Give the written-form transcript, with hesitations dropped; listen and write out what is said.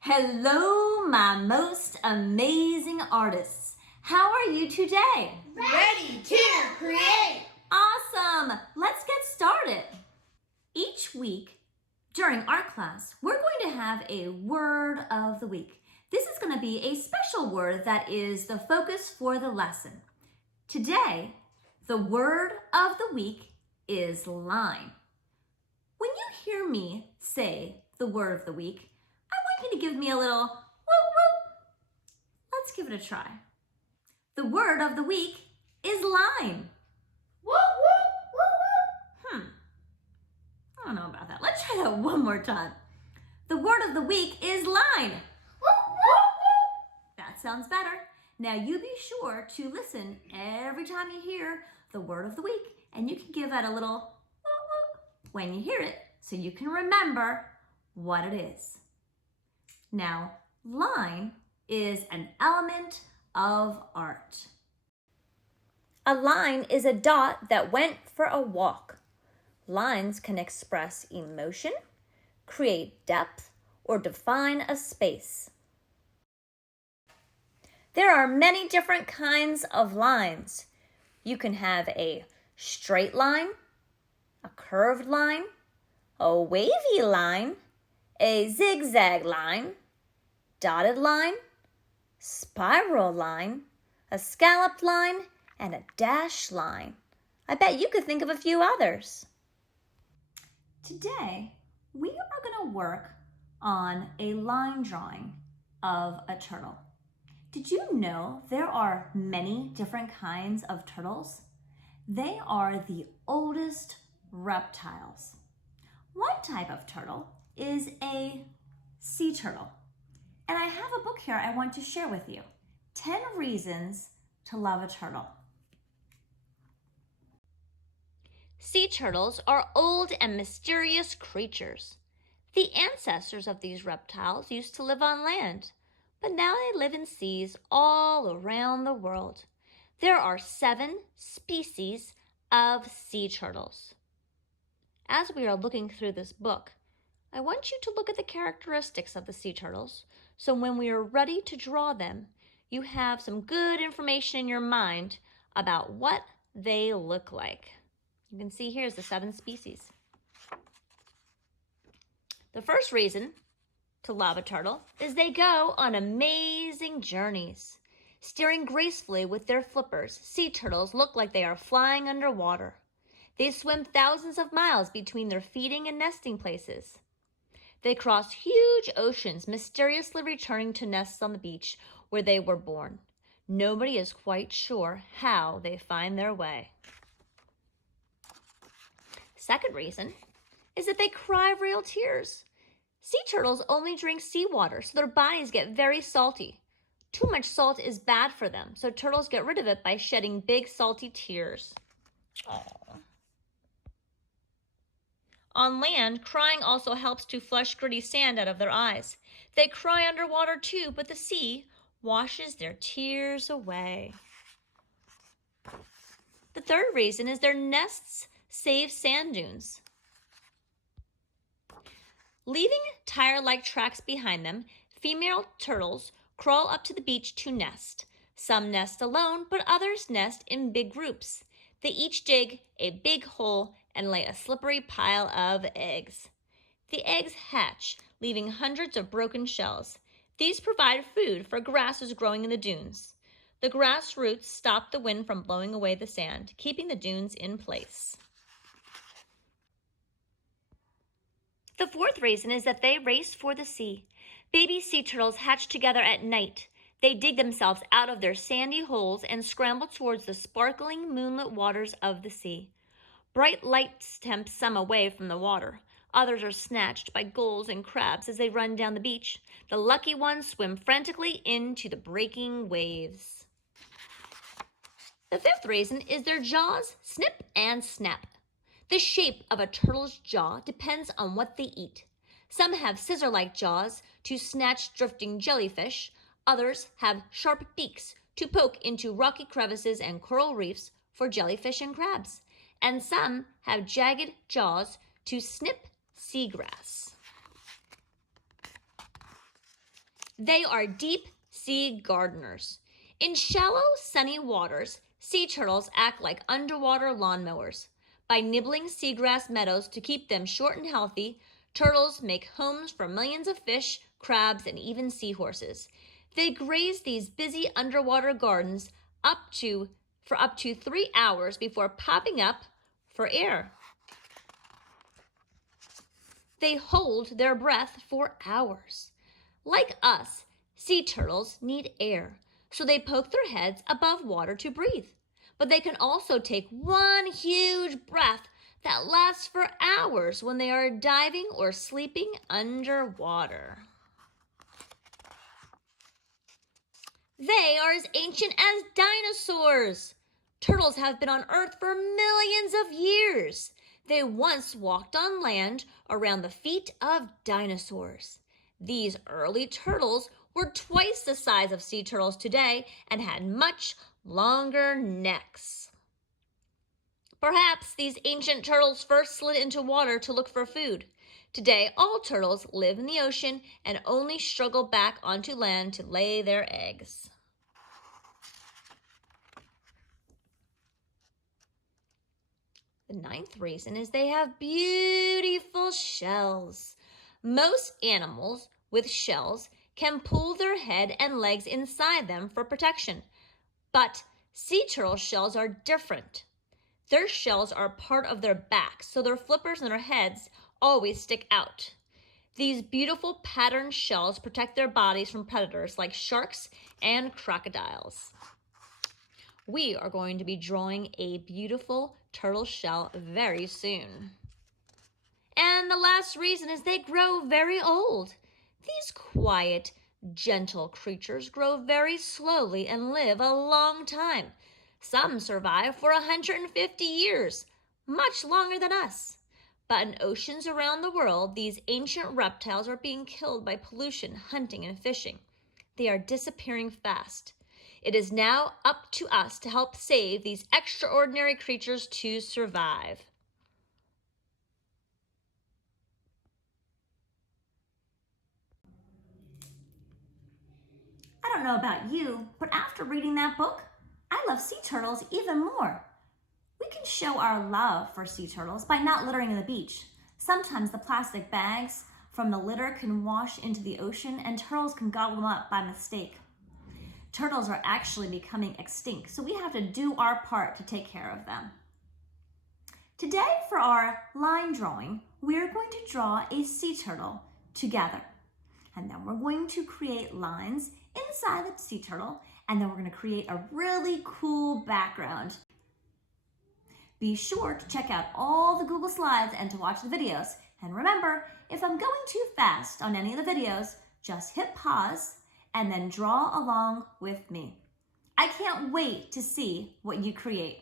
Hello, my most amazing artists. How are you today? Ready to create! Awesome! Let's get started. Each week during art class, we're going to have a word of the week. This is going to be a special word that is the focus for the lesson. Today, the word of the week is line. When you hear me say the word of the week, I want you to give me a little whoop whoop. Let's give it a try. The word of the week is line. Whoop, whoop, whoop, I don't know about that. Let's try that one more time. The word of the week is line. whoop, whoop, whoop. That sounds better. Now you be sure to listen every time you hear the word of the week, and you can give that a little whoop whoop when you hear it so you can remember what it is. Now, line is an element of art. A line is a dot that went for a walk. Lines can express emotion, create depth, or define a space. There are many different kinds of lines. You can have a straight line, a curved line, a wavy line, a zigzag line, dotted line, spiral line, a scalloped line, and a dashed line. I bet you could think of a few others. Today, we are going to work on a line drawing of a turtle. Did you know there are many different kinds of turtles? They are the oldest reptiles. One type of turtle is a sea turtle. And I have a book here I want to share with you. 10 Reasons to Love a Turtle. Sea turtles are old and mysterious creatures. The ancestors of these reptiles used to live on land, but now they live in seas all around the world. There are 7 species of sea turtles. As we are looking through this book, I want you to look at the characteristics of the sea turtles, so when we are ready to draw them, you have some good information in your mind about what they look like. You can see here's the 7 species. The first reason to love a turtle is they go on amazing journeys. Steering gracefully with their flippers, sea turtles look like they are flying underwater. They swim thousands of miles between their feeding and nesting places. They cross huge oceans, mysteriously returning to nests on the beach where they were born. Nobody is quite sure how they find their way. Second reason is that they cry real tears. Sea turtles only drink seawater, so their bodies get very salty. Too much salt is bad for them, so turtles get rid of it by shedding big salty tears. Aww. On land, crying also helps to flush gritty sand out of their eyes. They cry underwater too, but the sea washes their tears away. The third reason is their nests save sand dunes. Leaving tire-like tracks behind them, female turtles crawl up to the beach to nest. Some nest alone, but others nest in big groups. They each dig a big hole and lay a slippery pile of eggs. The eggs hatch, leaving hundreds of broken shells. These provide food for grasses growing in the dunes. The grass roots stop the wind from blowing away the sand, keeping the dunes in place. The fourth reason is that they race for the sea. Baby sea turtles hatch together at night. They dig themselves out of their sandy holes and scramble towards the sparkling moonlit waters of the sea. Bright lights tempt some away from the water. Others are snatched by gulls and crabs as they run down the beach. The lucky ones swim frantically into the breaking waves. The fifth reason is their jaws snip and snap. The shape of a turtle's jaw depends on what they eat. Some have scissor-like jaws to snatch drifting jellyfish. Others have sharp beaks to poke into rocky crevices and coral reefs for jellyfish and crabs. And some have jagged jaws to snip seagrass. They are deep sea gardeners. In shallow, sunny waters, sea turtles act like underwater lawnmowers. By nibbling seagrass meadows to keep them short and healthy, turtles make homes for millions of fish, crabs, and even seahorses. They graze these busy underwater gardens for up to 3 hours before popping up for air. They hold their breath for hours. Like us, sea turtles need air, so they poke their heads above water to breathe. But they can also take one huge breath that lasts for hours when they are diving or sleeping underwater. They are as ancient as dinosaurs. Turtles have been on Earth for millions of years. They once walked on land around the feet of dinosaurs. These early turtles were twice the size of sea turtles today and had much longer necks. Perhaps these ancient turtles first slid into water to look for food. Today, all turtles live in the ocean and only struggle back onto land to lay their eggs. The ninth reason is they have beautiful shells. Most animals with shells can pull their head and legs inside them for protection. But sea turtle shells are different. Their shells are part of their back, so their flippers and their heads always stick out. These beautiful patterned shells protect their bodies from predators like sharks and crocodiles. We are going to be drawing a beautiful turtle shell very soon. And the last reason is they grow very old. These quiet, gentle creatures grow very slowly and live a long time. Some survive for 150 years, much longer than us. But in oceans around the world, these ancient reptiles are being killed by pollution, hunting, and fishing. They are disappearing fast. It is now up to us to help save these extraordinary creatures to survive. I don't know about you, but after reading that book, I love sea turtles even more. We can show our love for sea turtles by not littering the beach. Sometimes the plastic bags from the litter can wash into the ocean and turtles can gobble them up by mistake. Turtles are actually becoming extinct, so we have to do our part to take care of them. Today for our line drawing, we're going to draw a sea turtle together. And then we're going to create lines inside the sea turtle, and then we're going to create a really cool background. Be sure to check out all the Google Slides and to watch the videos. And remember, if I'm going too fast on any of the videos, just hit pause and then draw along with me. I can't wait to see what you create.